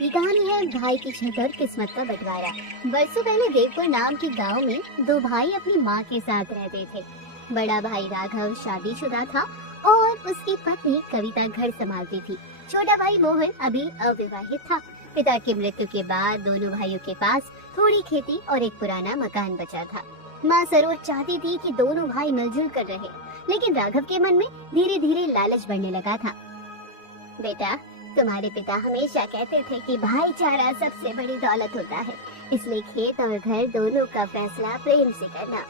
ये कहानी है भाई की छत और किस्मत का बंटवारा। बरसों पहले देवपुर नाम के गांव में दो भाई अपनी माँ के साथ रहते थे। बड़ा भाई राघव शादीशुदा था और उसकी पत्नी कविता घर संभालती थी। छोटा भाई मोहन अभी अविवाहित था। पिता की मृत्यु के बाद दोनों भाइयों के पास थोड़ी खेती और एक पुराना मकान बचा था। माँ सरोज चाहती थी कि दोनों भाई मिलजुल कर रहे, लेकिन राघव के मन में धीरे धीरे लालच बढ़ने लगा था। बेटा, तुम्हारे पिता हमेशा कहते थे कि भाईचारा सबसे बड़ी दौलत होता है, इसलिए खेत और घर दोनों का फैसला प्रेम से करना।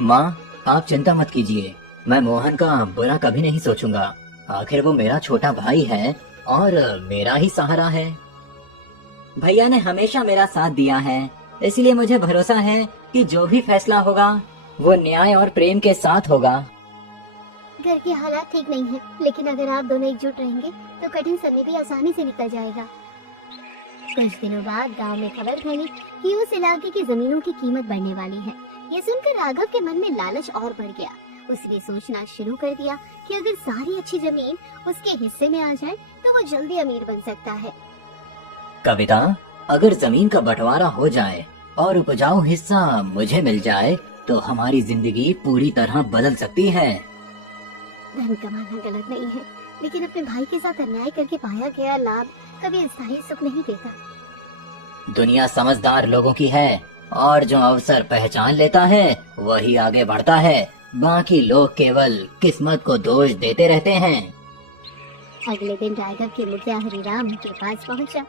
माँ, आप चिंता मत कीजिए, मैं मोहन का बुरा कभी नहीं सोचूंगा। आखिर वो मेरा छोटा भाई है और मेरा ही सहारा है। भैया ने हमेशा मेरा साथ दिया है, इसलिए मुझे भरोसा है कि जो भी फैसला होगा वो न्याय और प्रेम के साथ होगा। घर के हालात ठीक नहीं है, लेकिन अगर आप दोनों एकजुट रहेंगे तो कठिन समय भी आसानी से निकल जाएगा। कुछ दिनों बाद गांव में खबर फैली कि उस इलाके की जमीनों की कीमत बढ़ने वाली है। ये सुनकर राघव के मन में लालच और बढ़ गया। उसने सोचना शुरू कर दिया कि अगर सारी अच्छी जमीन उसके हिस्से में आ जाए तो वो जल्दी अमीर बन सकता है। कविता, अगर जमीन का बंटवारा हो जाए और उपजाऊ हिस्सा मुझे मिल जाए तो हमारी जिंदगी पूरी तरह बदल सकती है। धन कमाना गलत नहीं है, लेकिन अपने भाई के साथ अन्याय करके पाया गया लाभ कभी स्थायी सुख नहीं देता। दुनिया समझदार लोगों की है और जो अवसर पहचान लेता है वही आगे बढ़ता है। बाकी लोग केवल किस्मत को दोष देते रहते हैं। अगले दिन राघव के मुखिया हरिराम के पास पहुंचा।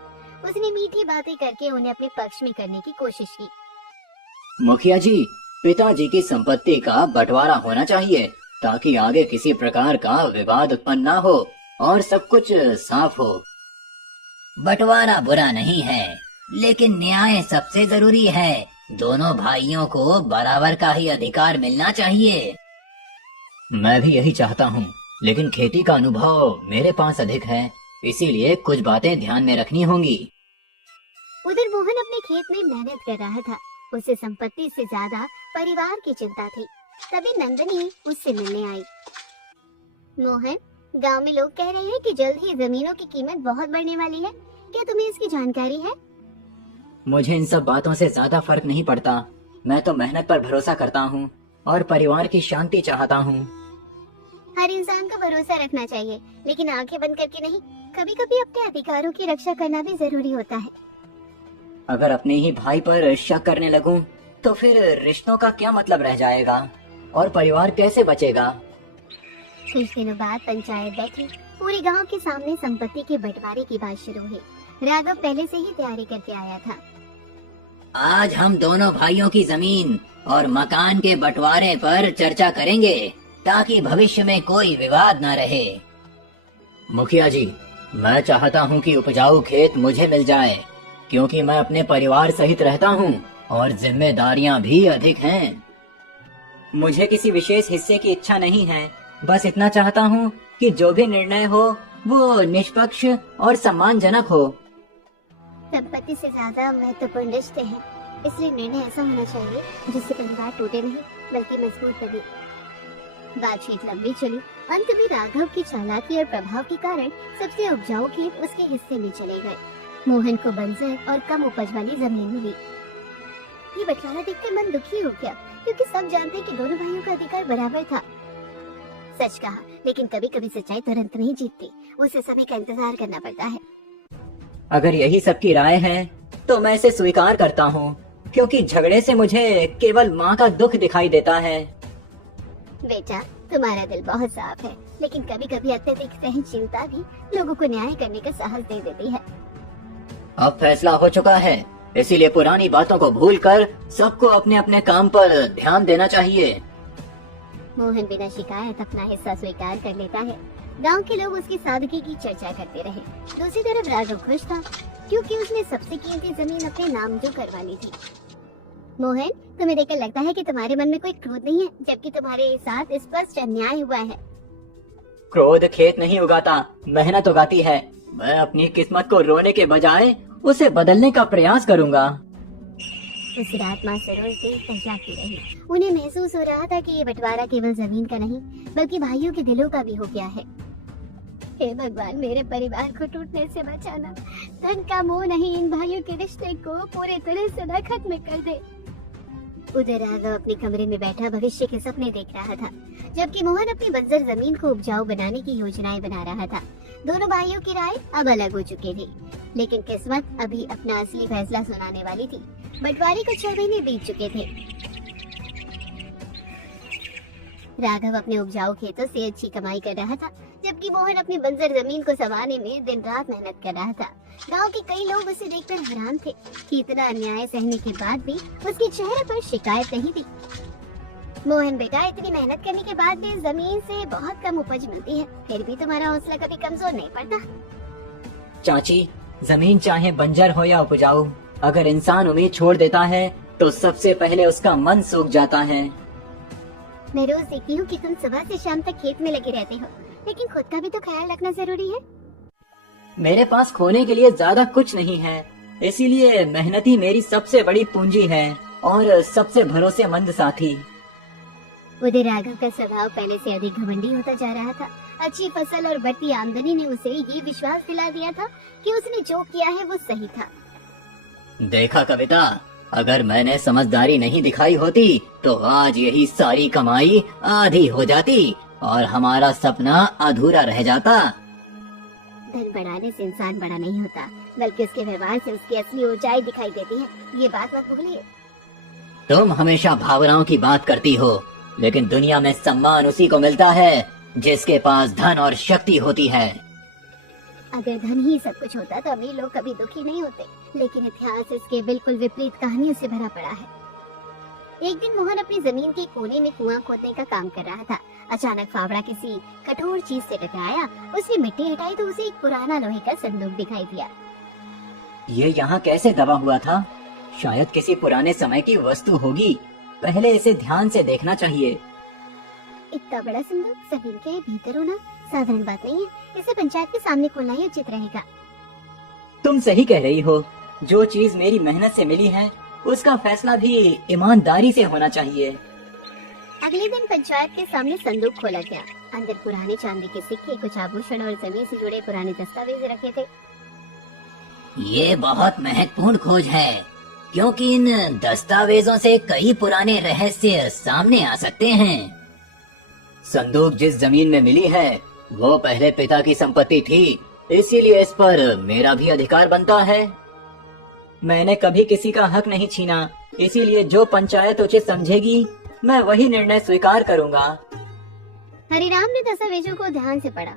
उसने मीठी बातें करके उन्हें अपने पक्ष में करने की कोशिश की। मुखिया जी, पिताजी की संपत्ति का बंटवारा होना चाहिए ताकि आगे किसी प्रकार का विवाद उत्पन्न ना हो और सब कुछ साफ हो। बंटवारा बुरा नहीं है, लेकिन न्याय सबसे जरूरी है। दोनों भाइयों को बराबर का ही अधिकार मिलना चाहिए। मैं भी यही चाहता हूँ, लेकिन खेती का अनुभव मेरे पास अधिक है, इसीलिए कुछ बातें ध्यान में रखनी होंगी। उधर मोहन अपने खेत में मेहनत कर रहा था। उसे संपत्ति से ज्यादा परिवार की चिंता थी। तभी नंदनी उससे मिलने आई। मोहन, गांव में लोग कह रहे हैं कि जल्द ही जमीनों की कीमत बहुत बढ़ने वाली है। क्या तुम्हें इसकी जानकारी है? मुझे इन सब बातों से ज्यादा फर्क नहीं पड़ता। मैं तो मेहनत पर भरोसा करता हूँ और परिवार की शांति चाहता हूँ। हर इंसान को भरोसा रखना चाहिए, लेकिन आंखें बंद करके नहीं। कभी कभी अपने अधिकारों की रक्षा करना भी जरूरी होता है। अगर अपने ही भाई पर शक करने लगूं, तो फिर रिश्तों का क्या मतलब रह जाएगा और परिवार कैसे बचेगा? कुछ दिनों बाद पंचायत बैठी। पूरे गांव के सामने संपत्ति के बंटवारे की बात शुरू हुई। राघव पहले से ही तैयारी करके आया था। आज हम दोनों भाइयों की जमीन और मकान के बंटवारे पर चर्चा करेंगे ताकि भविष्य में कोई विवाद न रहे। मुखिया जी, मैं चाहता हूँ कि उपजाऊ खेत मुझे मिल जाए, क्योंकि मैं अपने परिवार सहित रहता हूँ और जिम्मेदारियाँ भी अधिक हैं। मुझे किसी विशेष हिस्से की इच्छा नहीं है, बस इतना चाहता हूँ कि जो भी निर्णय हो वो निष्पक्ष और सम्मानजनक हो। संपत्ति से ज्यादा महत्वपूर्ण रिश्ते हैं, इसलिए निर्णय ऐसा होना चाहिए जिससे परिवार टूटे नहीं बल्कि मजबूत बने। बातचीत लंबी चली। अंत में राघव की चालाकी और प्रभाव के कारण सबसे उपजाऊ खेत उसके हिस्से में चले गए। मोहन को बंजर और कम उपज वाली जमीन मिली। ये बंटवारा देखकर मन दुखी हो गया, क्योंकि सब जानते कि दोनों भाइयों का अधिकार बराबर था। सच कहा, लेकिन कभी कभी सच्चाई तुरंत नहीं जीतती, उसे समय का इंतजार करना पड़ता है। अगर यही सबकी राय है तो मैं इसे स्वीकार करता हूँ, क्योंकि झगड़े से मुझे केवल माँ का दुख दिखाई देता है। बेटा, तुम्हारा दिल बहुत साफ है, लेकिन कभी कभी अत्यधिक सहनशीलता भी लोगों को न्याय करने का साहस दे देती है। अब फैसला हो चुका है, इसीलिए पुरानी बातों को भूलकर सबको अपने अपने काम पर ध्यान देना चाहिए। मोहन बिना शिकायत अपना हिस्सा स्वीकार कर लेता है। गांव के लोग उसकी सादगी की चर्चा करते रहे। दूसरी तरफ राघव खुश था, क्योंकि उसने सबसे कीमती जमीन अपने नाम जो करवा ली थी। मोहन, तुम्हें देखकर लगता है कि तुम्हारे मन में कोई क्रोध नहीं है, जबकि तुम्हारे साथ स्पष्ट अन्याय हुआ है। क्रोध खेत नहीं उगाता, मेहनत उगाती है। मैं अपनी किस्मत को रोने के बजाय उसे बदलने का प्रयास करूंगा। उस रात माँ सरोज देर तक जागती रही। उन्हें महसूस हो रहा था कि ये बंटवारा केवल जमीन का नहीं बल्कि भाइयों के दिलों का भी हो गया है। हे भगवान, मेरे परिवार को टूटने से बचाना। धन का मोह नहीं इन भाइयों के रिश्ते को पूरे तरह से न खत्म कर दे। उधर राघव अपने कमरे में बैठा भविष्य के सपने देख रहा था, जबकि मोहन अपनी बंजर जमीन को उपजाऊ बनाने की योजनाएं बना रहा था। दोनों भाइयों की राय अब अलग हो चुकी थी, लेकिन किस्मत अभी अपना असली फैसला सुनाने वाली थी। बंटवारे को 6 महीने बीत चुके थे। राघव अपने उपजाऊ खेतों से अच्छी कमाई कर रहा था, जबकि मोहन अपनी बंजर जमीन को संवारने में दिन रात मेहनत कर रहा था। गांव के कई लोग उसे देखकर हैरान थे कि इतना अन्याय सहने के बाद भी उसके चेहरे पर शिकायत नहीं थी। मोहन बेटा, इतनी मेहनत करने के बाद भी जमीन से बहुत कम उपज मिलती है, फिर भी तुम्हारा हौसला कभी कमजोर नहीं पड़ता। चाची, जमीन चाहे बंजर हो या उपजाऊ, अगर इंसान उम्मीद छोड़ देता है तो सबसे पहले उसका मन सूख जाता है। मैं रोज देखती हूँ कि तुम सुबह से शाम तक खेत में लगे रहते हो, लेकिन खुद का भी तो ख्याल रखना जरूरी है। मेरे पास खोने के लिए ज्यादा कुछ नहीं है, इसीलिए मेहनती मेरी सबसे बड़ी पूंजी है और सबसे भरोसेमंद साथी। उधर राघव का स्वभाव पहले से अधिक घमंडी होता जा रहा था। अच्छी फसल और बढ़ती आमदनी ने उसे ये विश्वास दिला दिया था कि उसने जो किया है वो सही था। देखा कविता, अगर मैंने समझदारी नहीं दिखाई होती तो आज यही सारी कमाई आधी हो जाती और हमारा सपना अधूरा रह जाता। धन बढ़ाने से इंसान बड़ा नहीं होता, बल्कि उसके व्यवहार से उसकी असली ऊंचाई दिखाई देती है। ये बात मत भूलिए। तुम हमेशा भावनाओं की बात करती हो, लेकिन दुनिया में सम्मान उसी को मिलता है जिसके पास धन और शक्ति होती है। अगर धन ही सब कुछ होता तो अमीर लोग कभी दुखी नहीं होते, लेकिन इतिहास इसके बिल्कुल विपरीत कहानियों से भरा पड़ा है। एक दिन मोहन अपनी जमीन के कोने में कुआं खोदने का काम कर रहा था। अचानक फावड़ा किसी कठोर चीज से टकराया। उसने मिट्टी हटाई तो उसे एक पुराना लोहे का संदूक दिखाई दिया। ये यहाँ कैसे दबा हुआ था? शायद किसी पुराने समय की वस्तु होगी। पहले इसे ध्यान से देखना चाहिए। इतना बड़ा संदूक जमीन के भीतर होना साधारण बात नहीं है। इसे पंचायत के सामने खोलना ही उचित रहेगा। तुम सही कह रही हो। जो चीज मेरी मेहनत से मिली है उसका फैसला भी ईमानदारी से होना चाहिए। अगले दिन पंचायत के सामने संदूक खोला गया। अंदर पुराने चांदी के सिक्के, कुछ आभूषण और जमीन से जुड़े पुराने दस्तावेज रखे थे। ये बहुत महत्वपूर्ण खोज है, क्योंकि इन दस्तावेजों से कई पुराने रहस्य सामने आ सकते हैं। संदूक जिस जमीन में मिली है वो पहले पिता की संपत्ति थी, इसीलिए इस पर मेरा भी अधिकार बनता है। मैंने कभी किसी का हक नहीं छीना, इसीलिए जो पंचायत उचित समझेगी मैं वही निर्णय स्वीकार करूंगा। हरिराम ने दस्तावेजों को ध्यान से पढ़ा।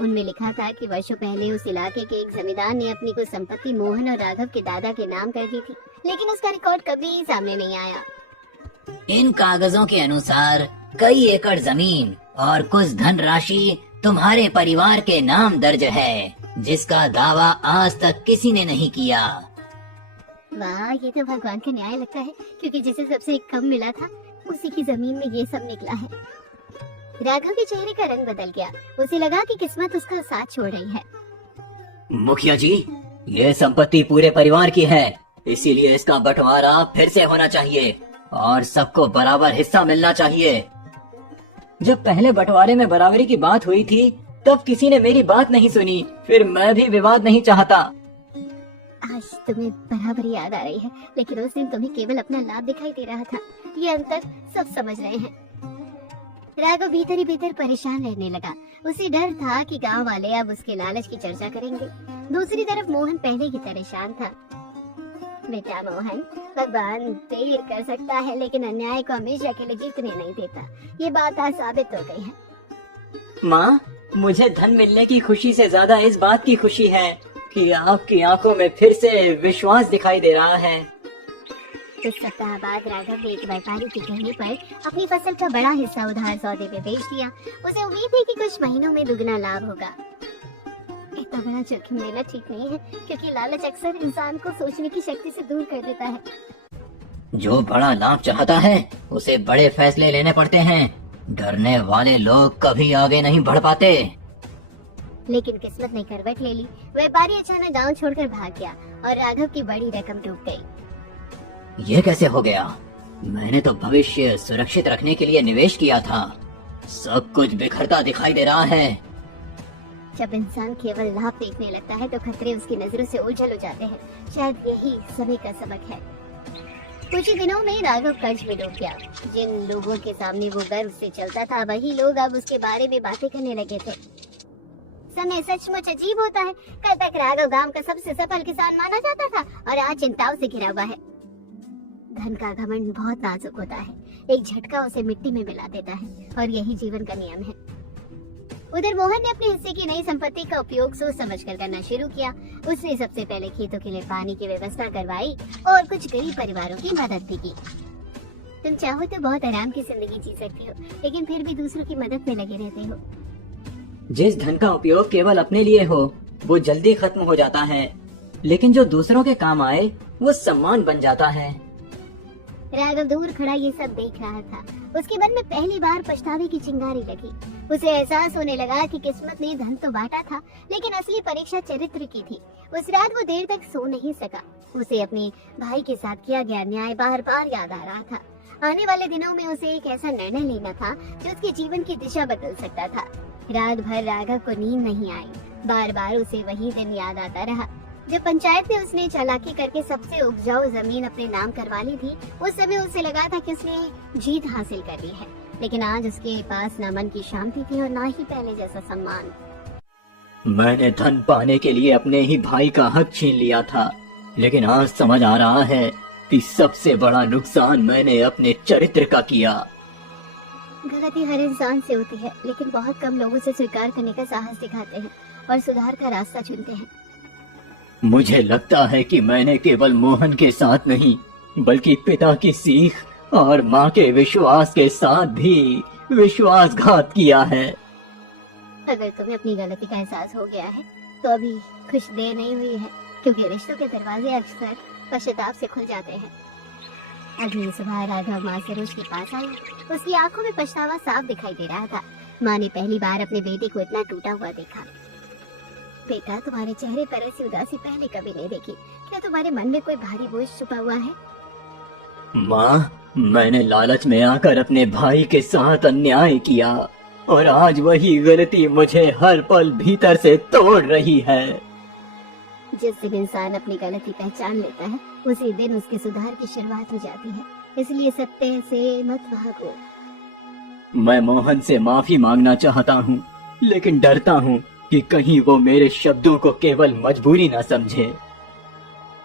उनमें लिखा था कि वर्षों पहले उस इलाके के एक जमींदार ने अपनी कुछ संपत्ति मोहन और राघव के दादा के नाम कर दी थी, लेकिन उसका रिकॉर्ड कभी सामने नहीं आया। इन कागजों के अनुसार कई एकड़ जमीन और कुछ धनराशि तुम्हारे परिवार के नाम दर्ज है, जिसका दावा आज तक किसी ने नहीं किया। वाह, ये तो भगवान का न्याय लगता है, क्योंकि जिसे सबसे कम मिला था उसी की जमीन में ये सब निकला है। राघव के चेहरे का रंग बदल गया। उसे लगा कि किस्मत उसका साथ छोड़ रही है। मुखिया जी, ये संपत्ति पूरे परिवार की है, इसीलिए इसका बंटवारा फिर से होना चाहिए और सबको बराबर हिस्सा मिलना चाहिए। जब पहले बंटवारे में बराबरी की बात हुई थी तब किसी ने मेरी बात नहीं सुनी, फिर मैं भी विवाद नहीं चाहता। आज तुम्हें बराबरी याद आ रही है, लेकिन उस दिन तुम्हें केवल अपना लाभ दिखाई दे रहा था। ये अंतर सब समझ रहे हैं। राघव भीतर ही भीतर परेशान रहने लगा। उसे डर था कि गांव वाले अब उसके लालच की चर्चा करेंगे। दूसरी तरफ मोहन पहले की तरह शांत था। बेटा मोहन, भगवान देर कर सकता है, लेकिन अन्याय को हमेशा के लिए जीतने नहीं देता। ये बात आज साबित हो गई है। माँ, मुझे धन मिलने की खुशी से ज्यादा इस बात की खुशी है कि आपकी आंखों में फिर से विश्वास दिखाई दे रहा है। कुछ सप्ताह बाद राघव ने एक व्यापारी के कहने पर अपनी फसल का बड़ा हिस्सा उधार सौदे में बेच दिया। उसे उम्मीद थी कि कुछ महीनों में दुगना लाभ होगा। इतना बड़ा जोखिम लेना ठीक नहीं है, क्योंकि लालच अक्सर इंसान को सोचने की शक्ति से दूर कर देता है। जो बड़ा लाभ चाहता है उसे बड़े फैसले लेने पड़ते हैं। डरने वाले लोग कभी आगे नहीं बढ़ पाते। लेकिन किस्मत ने करवट ले ली। व्यापारी अचानक गांव छोड़कर भाग गया और राघव की बड़ी रकम डूब गई। ये कैसे हो गया? मैंने तो भविष्य सुरक्षित रखने के लिए निवेश किया था। सब कुछ बिखरता दिखाई दे रहा है। जब इंसान केवल लाभ देखने लगता है तो खतरे उसकी नजरों से ओझल हो जाते हैं। शायद यही समय का सबक है। कुछ ही दिनों में राघव कर्ज में डूब गया। जिन लोगों के सामने वो गर्व से चलता था, वही लोग अब उसके बारे में बातें करने लगे थे। समय सचमुच अजीब होता है। कल तक राघव गांव का सबसे सफल किसान माना जाता था और आज चिंताओं से घिरा हुआ है। धन का घमंड बहुत नाजुक होता है, एक झटका उसे मिट्टी में मिला देता है और यही जीवन का नियम है। उधर मोहन ने अपने हिस्से की नई संपत्ति का उपयोग सोच समझकर करना शुरू किया। उसने सबसे पहले खेतों के लिए पानी की व्यवस्था करवाई और कुछ गरीब परिवारों की मदद भी की। तुम चाहो तो बहुत आराम की जिंदगी जी सकती हो, लेकिन फिर भी दूसरों की मदद में लगे रहते हो। जिस धन का उपयोग केवल अपने लिए हो वो जल्दी खत्म हो जाता है, लेकिन जो दूसरों के काम आए वो सम्मान बन जाता है। राघव दूर खड़ा ये सब देख रहा था। उसके मन में पहली बार पछतावे की चिंगारी लगी। उसे एहसास होने लगा कि किस्मत ने धन तो बांटा था, लेकिन असली परीक्षा चरित्र की थी। उस रात वो देर तक सो नहीं सका। उसे अपने भाई के साथ किया गया न्याय बार बार याद आ रहा था। आने वाले दिनों में उसे एक ऐसा निर्णय लेना था जो उसके जीवन की दिशा बदल सकता था। रात भर राघव को नींद नहीं आई। बार बार उसे वही दिन याद आता रहा जब पंचायत में उसने चालाकी करके सबसे उपजाऊ जमीन अपने नाम करवा ली थी। उस समय उसे लगा था कि उसने जीत हासिल कर ली है, लेकिन आज उसके पास न मन की शांति थी और न ही पहले जैसा सम्मान। मैंने धन पाने के लिए अपने ही भाई का हक छीन लिया था, लेकिन आज समझ आ रहा है कि सबसे बड़ा नुकसान मैंने अपने चरित्र का किया। गलती हर इंसान से होती है, लेकिन बहुत कम लोग उसे स्वीकार करने का साहस दिखाते हैं और सुधार का रास्ता चुनते हैं। मुझे लगता है कि मैंने केवल मोहन के साथ नहीं, बल्कि पिता की सीख और माँ के विश्वास के साथ भी विश्वासघात किया है। अगर तुम्हें अपनी गलती का एहसास हो गया है तो अभी कुछ देर नहीं हुई है, क्योंकि रिश्तों के दरवाजे अक्सर पश्चाताप से खुल जाते हैं। अगली सुबह राघव माँ सरोज के पास आया। उसकी आंखों में पछतावा साफ दिखाई दे रहा था। माँ ने पहली बार अपने बेटे को इतना टूटा हुआ देखा। बेटा, तुम्हारे चेहरे पर ऐसी उदासी पहले कभी नहीं देखी। क्या तुम्हारे मन में कोई भारी बोझ छुपा हुआ है? माँ, मैंने लालच में आकर अपने भाई के साथ अन्याय किया और आज वही गलती मुझे हर पल भीतर से तोड़ रही है। जिस दिन इंसान अपनी गलती पहचान लेता है, उसी दिन उसके सुधार की शुरुआत हो जाती है। इसलिए सत्य से मत भागो। मैं मोहन से माफी मांगना चाहता हूँ, लेकिन डरता हूँ कि कहीं वो मेरे शब्दों को केवल मजबूरी न समझे।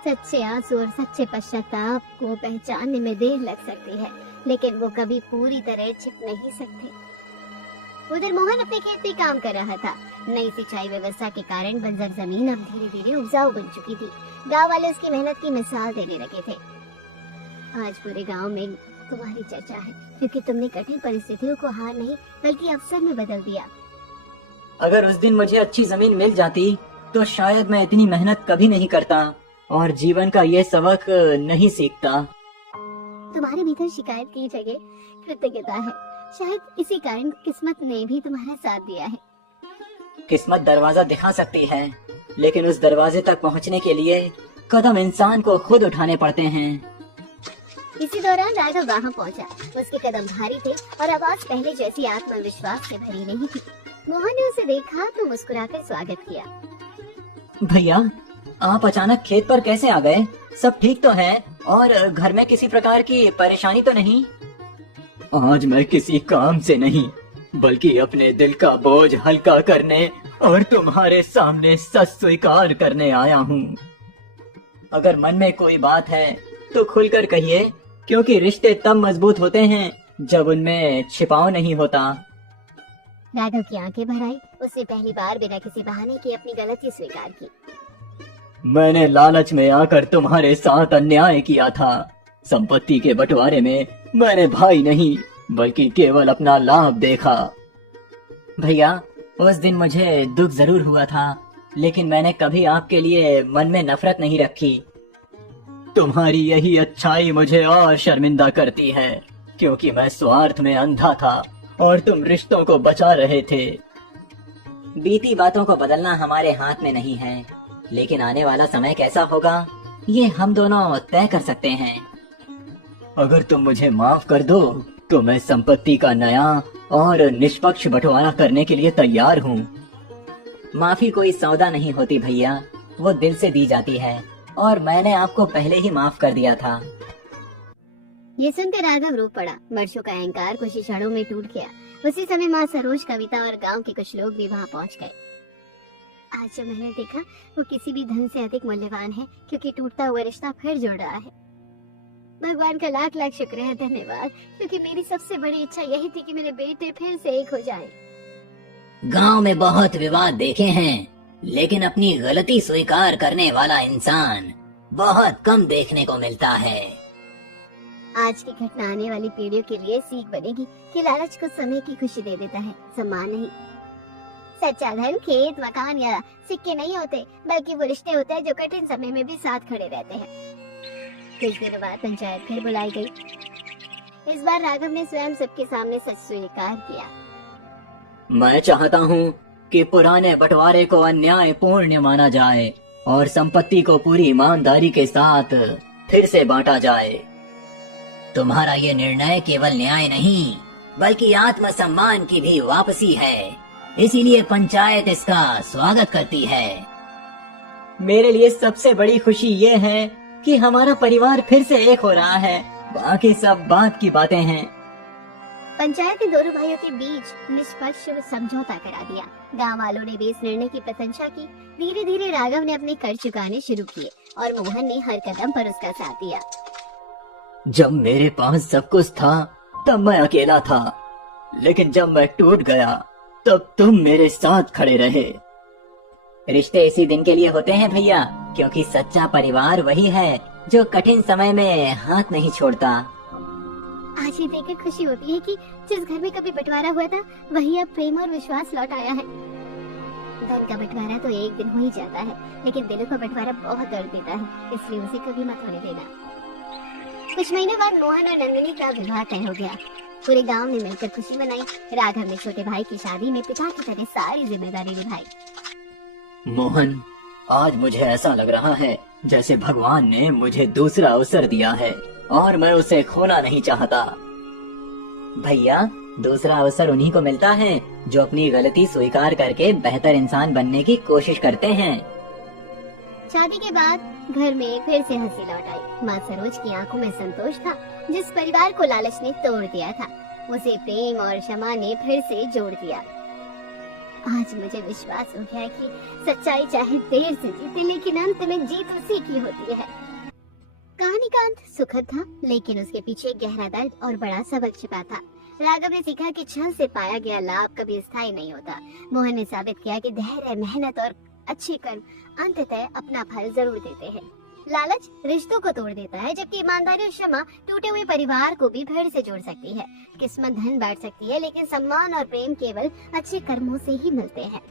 सच्चे आंसू और सच्चे पश्चाताप को पहचानने में देर लग सकती है, लेकिन वो कभी पूरी तरह छिप नहीं सकते। उधर मोहन अपने खेत में काम कर रहा था। नई सिंचाई व्यवस्था के कारण बंजर जमीन अब धीरे धीरे उपजाऊ बन चुकी थी। गांव वाले उसकी मेहनत की मिसाल देने लगे थे। आज पूरे गांव में तुम्हारी चर्चा है, क्योंकि तुमने कठिन परिस्थितियों को हार नहीं बल्कि अवसर में बदल दिया। अगर उस दिन मुझे अच्छी जमीन मिल जाती तो शायद मैं इतनी मेहनत कभी नहीं करता और जीवन का ये सबक नहीं सीखता। तुम्हारे भीतर शिकायत की जगह कृतज्ञता है। शायद इसी कारण किस्मत ने भी तुम्हारा साथ दिया है। किस्मत दरवाजा दिखा सकती है, लेकिन उस दरवाजे तक पहुंचने के लिए कदम इंसान को खुद उठाने पड़ते हैं। इसी दौरान राघव वहाँ पहुँचा। उसके कदम भारी थे और आवाज पहले जैसी आत्मविश्वास से भरी नहीं थी। मोहन ने उसे देखा तो मुस्कुराकर स्वागत किया। भैया, आप अचानक खेत पर कैसे आ गए? सब ठीक तो है और घर में किसी प्रकार की परेशानी तो नहीं? आज मैं किसी काम से नहीं, बल्कि अपने दिल का बोझ हल्का करने और तुम्हारे सामने सच स्वीकार करने आया हूँ। अगर मन में कोई बात है तो खुलकर कहिए, क्योंकि रिश्ते तब मजबूत होते हैं जब उनमें छिपाव नहीं होता। राघव की आंखें भर आई। उसने पहली बार बिना किसी बहाने के अपनी गलती स्वीकार की। मैंने लालच में आकर तुम्हारे साथ अन्याय किया था। संपत्ति के बंटवारे में मैंने भाई नहीं बल्कि केवल अपना लाभ देखा। भैया, उस दिन मुझे दुख जरूर हुआ था, लेकिन मैंने कभी आपके लिए मन में नफरत नहीं रखी। तुम्हारी यही अच्छाई मुझे और शर्मिंदा करती है, क्योंकि मैं स्वार्थ में अंधा था और तुम रिश्तों को बचा रहे थे। बीती बातों को बदलना हमारे हाथ में नहीं है, लेकिन आने वाला समय कैसा होगा ये हम दोनों तय कर सकते हैं। अगर तुम मुझे माफ कर दो तो मैं संपत्ति का नया और निष्पक्ष बंटवारा करने के लिए तैयार हूँ। माफी कोई सौदा नहीं होती भैया, वो दिल से दी जाती है और मैंने आपको पहले ही माफ कर दिया था। ये सुनकर राघव रो पड़ा। वर्षों का अहंकार कुछ ही क्षणों में टूट गया। उसी समय माँ सरोज, कविता और गांव के कुछ लोग भी वहाँ पहुँच गए। आज जो मैंने देखा वो किसी भी धन से अधिक मूल्यवान है, क्योंकि टूटता हुआ रिश्ता फिर जुड़ रहा है। भगवान का लाख लाख शुक्र है, धन्यवाद, क्योंकि मेरी सबसे बड़ी इच्छा यही थी कि मेरे बेटे फिर से एक हो जाएं। गांव में बहुत विवाद देखे हैं, लेकिन अपनी गलती स्वीकार करने वाला इंसान बहुत कम देखने को मिलता है। आज की घटना आने वाली पीढ़ियों के लिए सीख बनेगी कि लालच को समय की खुशी दे देता है, सम्मान नहीं। सच्चा धन खेत, मकान या सिक्के नहीं होते, बल्कि वो रिश्ते होते हैं जो कठिन समय में भी साथ खड़े रहते हैं। कुछ दिनों बाद पंचायत फिर बुलाई गई। इस बार राघव ने स्वयं सबके सामने सच स्वीकार किया। मैं चाहता हूँ कि पुराने बंटवारे को अन्यायपूर्ण माना जाए और संपत्ति को पूरी ईमानदारी के साथ फिर से बांटा जाए। तुम्हारा ये निर्णय केवल न्याय नहीं, बल्कि आत्मसम्मान की भी वापसी है, इसीलिए पंचायत इसका स्वागत करती है। मेरे लिए सबसे बड़ी खुशी ये है कि हमारा परिवार फिर से एक हो रहा है, बाकी सब बात की बातें हैं। पंचायत ने दोनों भाइयों के बीच निष्पक्ष समझौता करा दिया। गांव वालों ने भी इस निर्णय की प्रशंसा की। धीरे धीरे राघव ने अपने कर चुकाने शुरू किए और मोहन ने हर कदम पर उसका साथ दिया। जब मेरे पास सब कुछ था तब मैं अकेला था, लेकिन जब मैं टूट गया तब तुम मेरे साथ खड़े रहे। रिश्ते इसी दिन के लिए होते हैं भैया, क्योंकि सच्चा परिवार वही है जो कठिन समय में हाथ नहीं छोड़ता। आज ये देखकर खुशी होती है कि जिस घर में कभी बंटवारा हुआ था वही अब प्रेम और विश्वास लौट आया है। धन का बंटवारा तो एक दिन हो ही जाता है, लेकिन दिलों का बंटवारा बहुत दर्द देता है, इसलिए उसे कभी मत होने देना। कुछ महीने बाद मोहन और नंदिनी का विवाह तय हो गया। पूरे गांव ने मिलकर खुशी मनाई। राघव ने छोटे भाई की शादी में पिता की तरह सारी जिम्मेदारी निभाई। मोहन, आज मुझे ऐसा लग रहा है जैसे भगवान ने मुझे दूसरा अवसर दिया है और मैं उसे खोना नहीं चाहता। भैया, दूसरा अवसर उन्हीं को मिलता है जो अपनी गलती स्वीकार करके बेहतर इंसान बनने की कोशिश करते हैं। शादी के बाद घर में फिर से हंसी लौट आई। माँ सरोज की आंखों में संतोष था। जिस परिवार को लालच ने तोड़ दिया था, उसे प्रेम और क्षमा ने फिर से जोड़ दिया। आज मुझे विश्वास हो गया कि सच्चाई चाहे देर से जीते, लेकिन अंत में जीत उसी की होती है। कहानी का अंत सुखद था, लेकिन उसके पीछे गहरा दर्द और बड़ा सबक छिपा था। राघव ने सीखा कि छल से पाया गया लाभ कभी स्थायी नहीं होता। मोहन ने साबित किया कि धैर्य, मेहनत और अच्छे कर्म अंततः अपना फल जरूर देते हैं। लालच रिश्तों को तोड़ देता है, जबकि ईमानदारी और क्षमा टूटे हुए परिवार को भी फिर से जोड़ सकती है। किस्मत धन बांट सकती है, लेकिन सम्मान और प्रेम केवल अच्छे कर्मों से ही मिलते हैं।